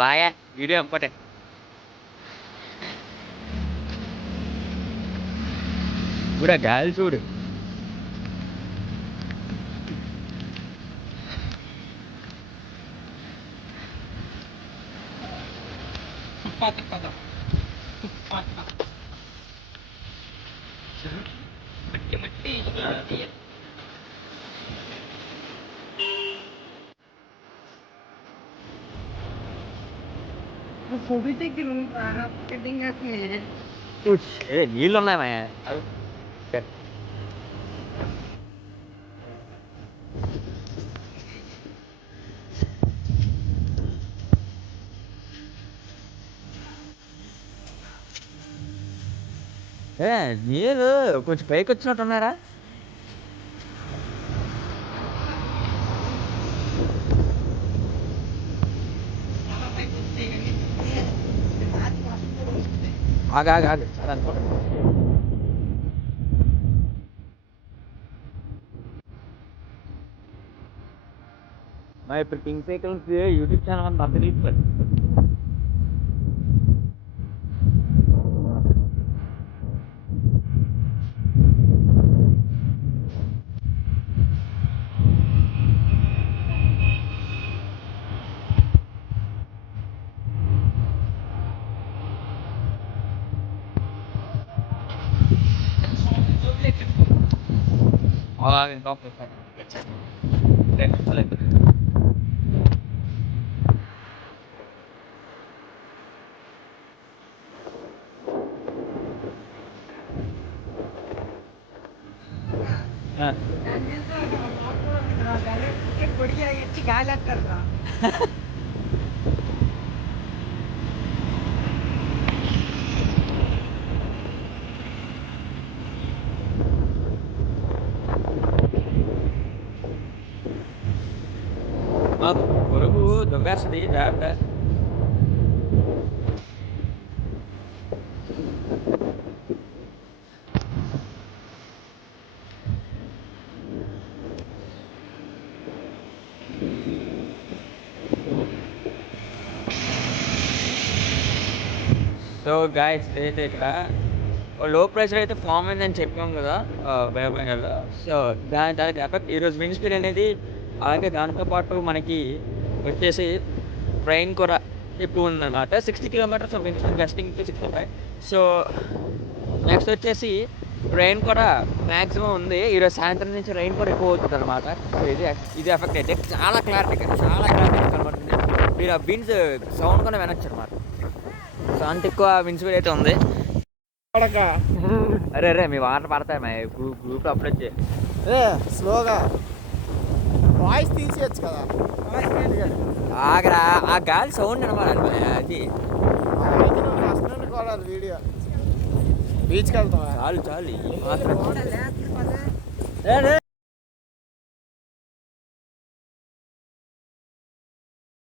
Via video important. కూడా గాలి చూడు. నీళ్ళు ఉన్నాయా? నీళ్ళు కొంచెం పైకి వచ్చినట్టున్నారా? ఆగా అది అనుకోండి. మరి ఇప్పుడు కింగ్ సైకిల్స్ యూట్యూబ్ ఛానల్ అంతా తెలియదు. పొరుగు దొంగేస్తుంది జాగ్రత్త. సో గాయస్ అయితే ఇక్కడ లో ప్రెషర్ అయితే ఫామ్ అయిందని చెప్పాం కదా భయపడం కదా. సో దానికి ఎఫెక్ట్ ఈరోజు విండ్ స్పీడ్ అనేది, అలాగే దాంతోపాటు మనకి వచ్చేసి ట్రైన్ కూడా ఎక్కువ ఉందన్నమాట. 60 kilometres wind speed gusting to 65. So next వచ్చేసి రెయిన్ కూడా మ్యాక్సిమం ఉంది. ఈరోజు సాయంత్రం నుంచి రెయిన్ కూడా ఎక్కువ అవుతుంది అనమాట. సో ఇది ఎఫెక్ట్ అయితే చాలా క్లారిటీగా కనబడుతుంది. మీరు ఆ విండ్స్ సౌండ్ కూడా వినొచ్చు అనమాట. సో అంత ఎక్కువ విండ్ స్పీడ్ అయితే ఉంది. అరే మీ వాటర్ పడతాయి మా గ్రూప్ అప్లోడ్ చేయి. స్లోగా వాయిస్ తీసేయచ్చు కదా. ఆగరా, ఆ గాలి సౌండ్ అనమాట. అది వీడియో బీచ్కి వెళ్తాం. చాలు మాత్రం